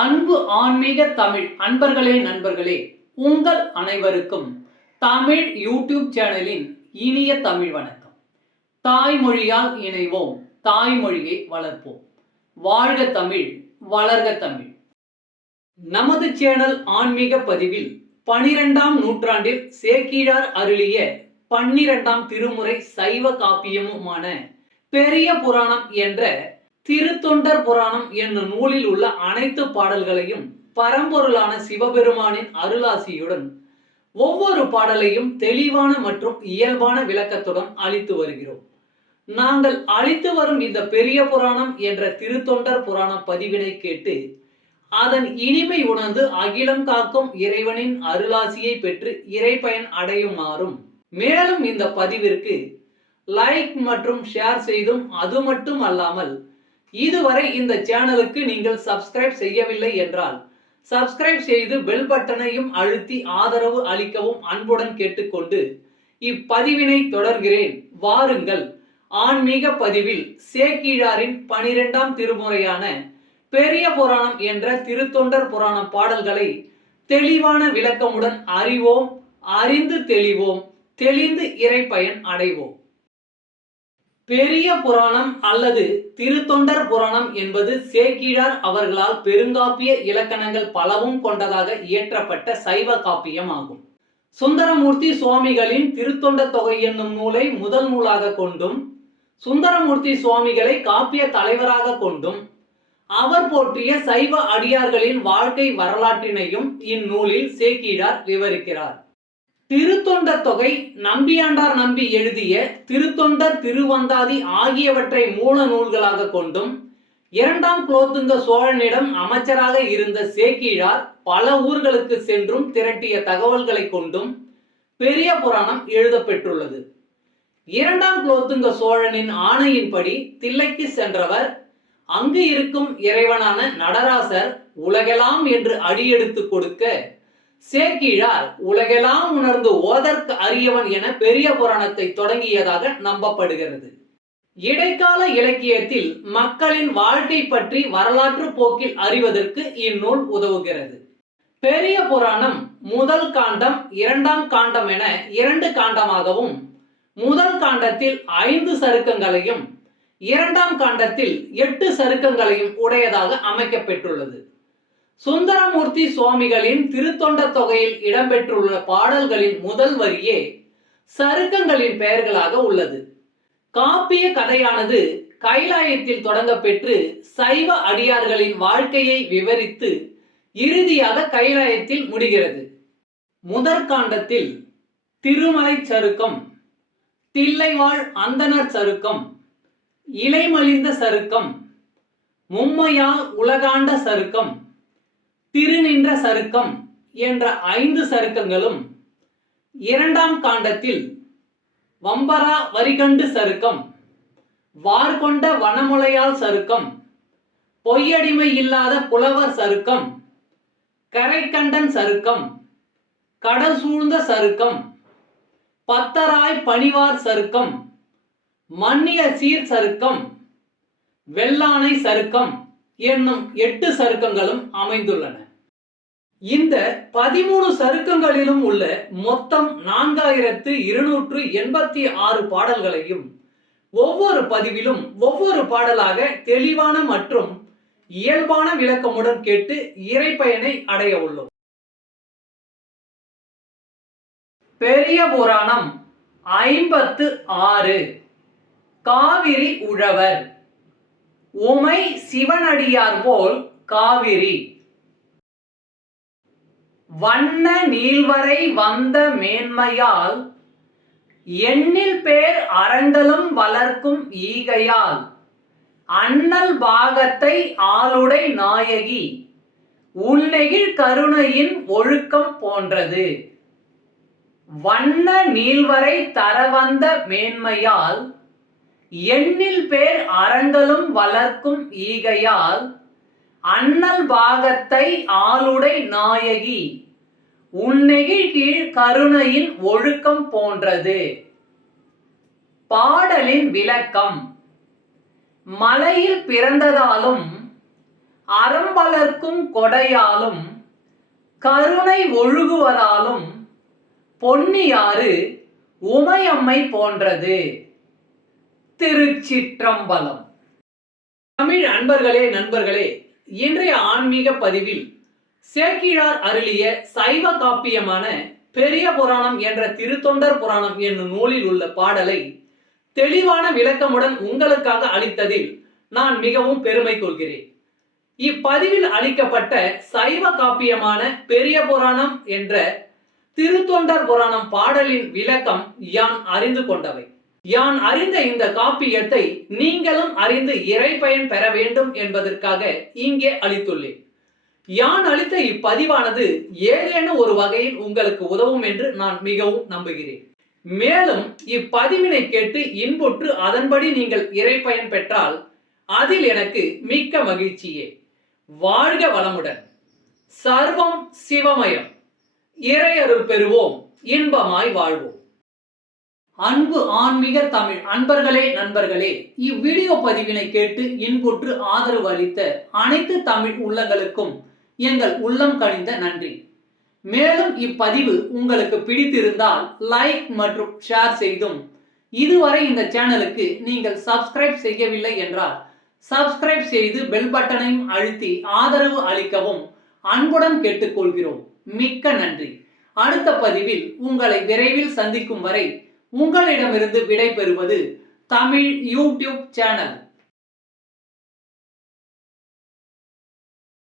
அன்பு ஆன்மீக தமிழ் அன்பர்களே நண்பர்களே, உங்கள் அனைவருக்கும் தமிழ் யூடியூப் சேனலின் இனிய தமிழ் வணக்கம். தாய்மொழியால் இணைவோம், தாய்மொழியை வளர்ப்போம். வாழ்க தமிழ், வளர்க தமிழ். நமது சேனல் ஆன்மீக பதிவில் 12ஆம் நூற்றாண்டில் சேக்கிழார் அருளிய 12ஆம் திருமுறை சைவ காப்பியமுமான பெரிய புராணம் என்ற திருத்தொண்டர் புராணம் என்னும் நூலில் உள்ள அனைத்து பாடல்களையும் பரம்பொருளான சிவபெருமானின் அருளாசியுடன் ஒவ்வொரு பாடலையும் தெளிவான மற்றும் இயல்பான விளக்கத்துடன் அளித்து வருகிறோம். நாங்கள் அளித்து வரும் இந்த பெரிய புராணம் என்ற திருத்தொண்டர் புராண பதிவினை கேட்டு அதன் இனிமை உணர்ந்து அகிலம் காக்கும் இறைவனின் அருளாசியை பெற்று இறைப்பயன் அடையுமாறும், மேலும் இந்த பதிவிற்கு லைக் மற்றும் ஷேர் செய்தும், அது மட்டும் அல்லாமல் இதுவரை இந்த சேனலுக்கு நீங்கள் சப்ஸ்கிரைப் செய்யவில்லை என்றால் சப்ஸ்கிரைப் செய்து பெல் பட்டனையும் அழுத்தி ஆதரவு அளிக்கவும் அன்புடன் கேட்டுக்கொண்டு இப்பதிவினை தொடர்கிறேன். வாருங்கள், ஆன்மீக பதிவில் சேக்கிழாரின் 12ஆம் திருமுறையான பெரிய புராணம் என்ற திருத்தொண்டர் புராண பாடல்களை தெளிவான விளக்கமுடன் அறிவோம், அறிந்து தெளிவோம், தெளிந்து இறைப்பயன் அடைவோம். பெரிய புராணம் அல்லது திருத்தொண்டர் புராணம் என்பது சேக்கிழார் அவர்களால் பெருங்காப்பிய இலக்கணங்கள் பலவும் கொண்டதாக இயற்றப்பட்ட சைவ காப்பியம் ஆகும். சுந்தரமூர்த்தி சுவாமிகளின் திருத்தொண்ட தொகை என்னும் நூலை முதல் நூலாக கொண்டும், சுந்தரமூர்த்தி சுவாமிகளை காப்பிய தலைவராக கொண்டும், அவர் போற்றிய சைவ அடியார்களின் வாழ்க்கை வரலாற்றினையும் இந்நூலில் சேக்கிழார் விவரிக்கிறார். திருத்தொண்ட தொகை நம்பியாண்டார் நம்பி எழுதிய திருத்தொண்டர் திருவந்தாதி ஆகியவற்றை மூல நூல்களாக கொண்டும், 2ஆம் குலோத்துங்க சோழனிடம் அமைச்சராக இருந்த சேக்கிழார் பல ஊர்களுக்கு சென்றும் திரட்டிய தகவல்களை கொண்டும் பெரிய புராணம் எழுதப்பெற்றுள்ளது. 2ஆம் குலோத்துங்க சோழனின் ஆணையின்படி தில்லைக்கு சென்றவர் அங்கு இருக்கும் இறைவனான நடராசர் உலகெல்லாம் என்று அடியெடுத்து கொடுக்க, சேக்கிழார் உலகெல்லாம் உணர்ந்து ஓதற்கு அரியவன் என பெரிய புராணத்தை தொடங்கியதாக நம்பப்படுகிறது. இடைக்கால இலக்கியத்தில் மக்களின் வாழ்க்கை பற்றி வரலாற்று போக்கில் அறிவதற்கு இந்நூல் உதவுகிறது. பெரிய புராணம் முதல் காண்டம், 2ஆம் காண்டம் என 2 காண்டமாகவும், முதல் காண்டத்தில் 5 சருக்கங்களையும் 2ஆம் காண்டத்தில் 8 சருக்கங்களையும் உடையதாக அமைக்கப்பெற்றுள்ளது. சுந்தரமூர்த்தி சுவாமிகளின் திருத்தொண்ட தொகையில் இடம்பெற்றுள்ள பாடல்களின் முதல் வரியே சருக்கங்களின் பெயர்களாக உள்ளது. காப்பிய கதையானது கைலாயத்தில் தொடங்க பெற்று சைவ அடியார்களின் வாழ்க்கையை விவரித்து இறுதியாக கைலாயத்தில் முடிகிறது. முதற்காண்டத்தில் திருமலை சருக்கம், தில்லைவாழ் அந்தணர் சருக்கம், இலைமலிந்த சருக்கம், மும்மையால் உலகாண்ட சருக்கம், திருநின்ற சருக்கம் என்ற 5 சருக்கங்களும், 2ஆம் காண்டத்தில் வம்பரா வரிகண்டு சருக்கம், வார்கொண்ட வனமுலையால் சருக்கம், பொய்யடிமை இல்லாத புலவர் சருக்கம், கரைக்கண்டன் சருக்கம், கடல் சூழ்ந்த சருக்கம், பத்தராய் பணிவார் சருக்கம், மன்னிய சீர் சருக்கம், வெள்ளானை சருக்கம் என்னும் 8 சருக்கங்களும் அமைந்துள்ளன. இந்த 13 சருக்கங்களிலும் உள்ள மொத்தம் 4286 பாடல்களையும் ஒவ்வொரு பதிவிலும் ஒவ்வொரு பாடலாக தெளிவான மற்றும் இயல்பான விளக்கமுடன் கேட்டு இறைப்பயனை அடைய உள்ளோம். பெரிய புராணம் 56. காவிரி உழவர். உமை சிவனடியார் போல் காவிரி வண்ண நீள்வரை வந்த மேன்மையால் எண்ணில் பேர் அறங்களும் வளர்க்கும் ஈகையால் அண்ணல் பாகத்தை ஆளுடை நாயகி உன்னெகிழ் கருணையின் ஒழுக்கம் போன்றது. வண்ண நீள்வரை தரவந்த மேன்மையால் எண்ணில் பேர் அறங்களும் வளர்க்கும் ஈகையால் அண்ணல் பாகத்தை ஆளுடை நாயகி உன்னெகிழ் கீழ் கருணையின் ஒழுக்கம் போன்றது. பாடலின் விளக்கம். மலையில் பிறந்ததாலும் அறம்பலர்க்கும் கொடையாலும் கருணை ஒழுகுவதாலும் பொன்னியாறு உமையம்மை போன்றது. திருச்சிற்றம்பலம். தமிழ் அன்பர்களே, நண்பர்களே, இன்றைய ஆன்மீக பதிவில் சேக்கிழார் அருளிய சைவ காப்பியமான பெரிய புராணம் என்ற திருத்தொண்டர் புராணம் என்னும் நூலில் உள்ள பாடலை தெளிவான விளக்கமுடன் உங்களுக்காக அளித்ததில் நான் மிகவும் பெருமை கொள்கிறேன். இப்பதிவில் அளிக்கப்பட்ட சைவ காப்பியமான பெரிய புராணம் என்ற திருத்தொண்டர் புராணம் பாடலின் விளக்கம் யான் அறிந்து கொண்டவை. யான் அறிந்த இந்த காப்பியத்தை நீங்களும் அறிந்து இறை பயன் பெற வேண்டும் என்பதற்காக இங்கே அளித்துள்ளேன். யான் அளித்த இப்பதிவானது ஏதேனும் ஒரு வகையில் உங்களுக்கு உதவும் என்று நான் மிகவும் நம்புகிறேன். மேலும் இப்பதிவினை கேட்டு இன்புற்று அதன்படி நீங்கள் இறை பயன் பெற்றால் அதில் எனக்கு மிக்க மகிழ்ச்சியே. வாழ்க வளமுடன். சர்வம் சிவமயம். இறையருள் பெறுவோம், இன்பமாய் வாழ்வோம். அன்பு ஆன்மீக தமிழ் அன்பர்களே, நண்பர்களே, இவ்வீடியோ பதிவினை கேட்டு இன்புற்று ஆதரவு அளித்த அனைத்து தமிழ் உள்ளங்களுக்கும் எங்கள் உள்ளம் கனிந்த நன்றி. மேலும் இப்பதிவு உங்களுக்கு பிடித்திருந்தால் லைக் மற்றும் ஷேர் செய்தும், இதுவரை இந்த சேனலுக்கு நீங்கள் சப்ஸ்கிரைப் செய்யவில்லை என்றால் சப்ஸ்கிரைப் செய்து பெல் பட்டனையும் அழுத்தி ஆதரவு அளிக்கவும் அன்புடன் கேட்டுக்கொள்கிறோம். மிக்க நன்றி. அடுத்த பதிவில் உங்களை விரைவில் சந்திக்கும் வரை உங்களிடமிருந்து விடை பெறுவது தமிழ் யூடியூப் சேனல்.